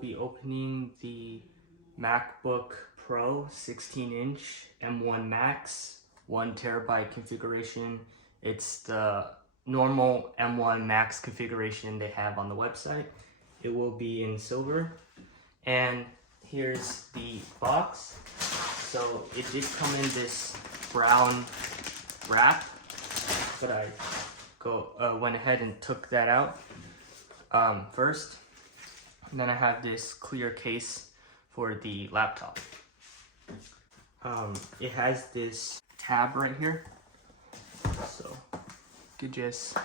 be opening the MacBook Pro 16-inch M1 Max 1TB configuration. It's the normal M1 Max configuration they have on the website. It will be in silver. And here's the box. So it did come in this brown wrap, but I went ahead and took that out first. And then I have this clear case for the laptop. It has this tab right here, so you could just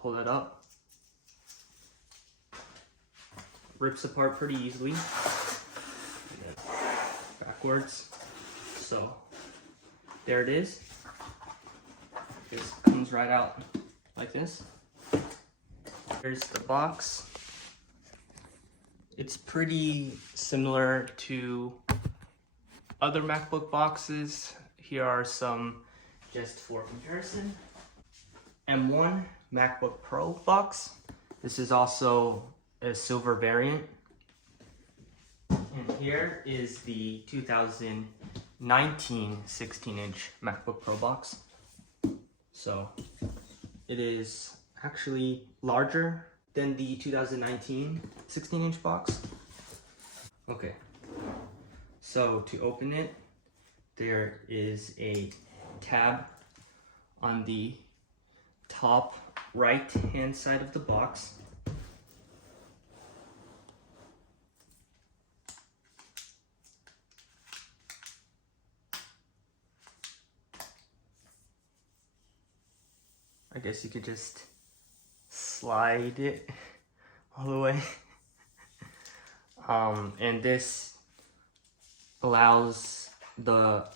pull it up. Rips apart pretty easily. Backwards. So there it is. It comes right out like this. Here's the box. It's pretty similar to other MacBook boxes. Here are some just for comparison. M1 MacBook Pro box. This is also a silver variant. And here is the 2019 16-inch MacBook Pro box. So it is actually larger than the 2019 16-inch box. Okay, so to open it, there is a tab on the top right hand side of the box. I guess you could just slide it all the way. And this allows the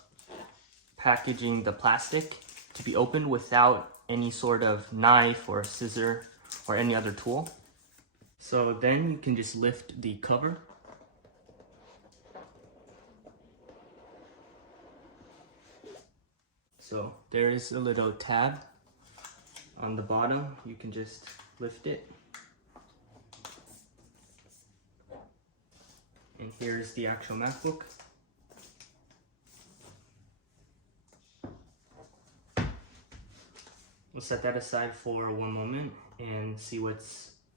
packaging, the plastic, to be opened without any sort of knife or scissor or any other tool. So then you can just lift the cover. So there is a little tab on the bottom. You can just lift it. And here's the actual MacBook. We'll set that aside for one moment and see what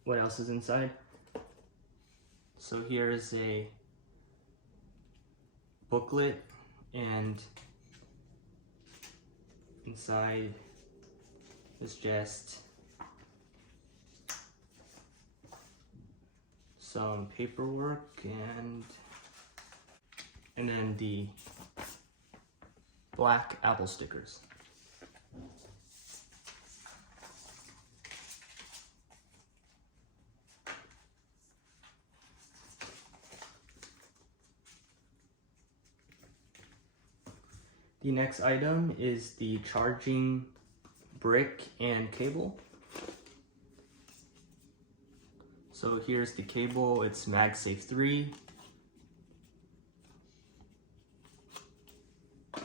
else is inside. So here's a booklet, and inside is just some paperwork and then the black Apple stickers. The next item is the charging brick and cable. So here's the cable, it's MagSafe 3.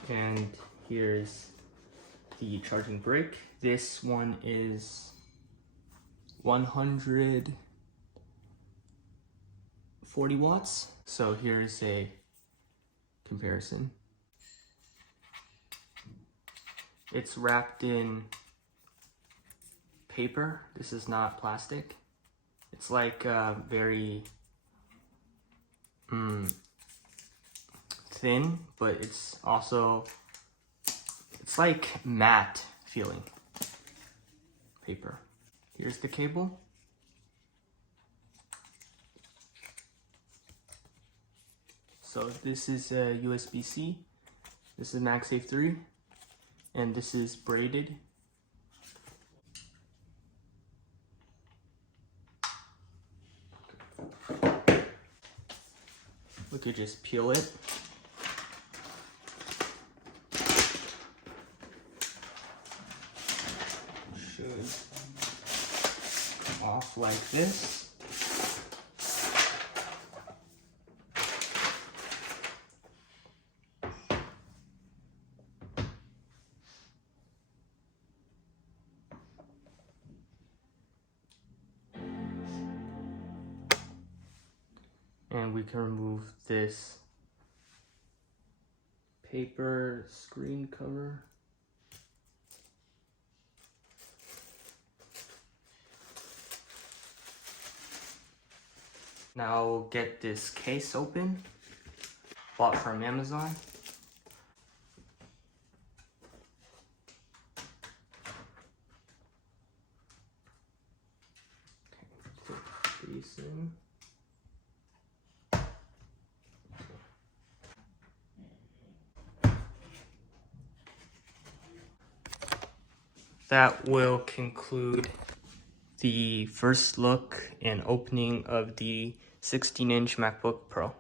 And here's the charging brick. This one is 140 watts. So here's a comparison. It's wrapped in paper. This is not plastic. It's like very thin, but it's like matte feeling paper. Here's the cable. So this is a USB-C. This is MagSafe 3. And this is braided. We could just peel it. Should come off like this. And we can remove this paper screen cover. Now I'll get this case open, bought from Amazon. Okay, put these in. That will conclude the first look and opening of the 16-inch MacBook Pro.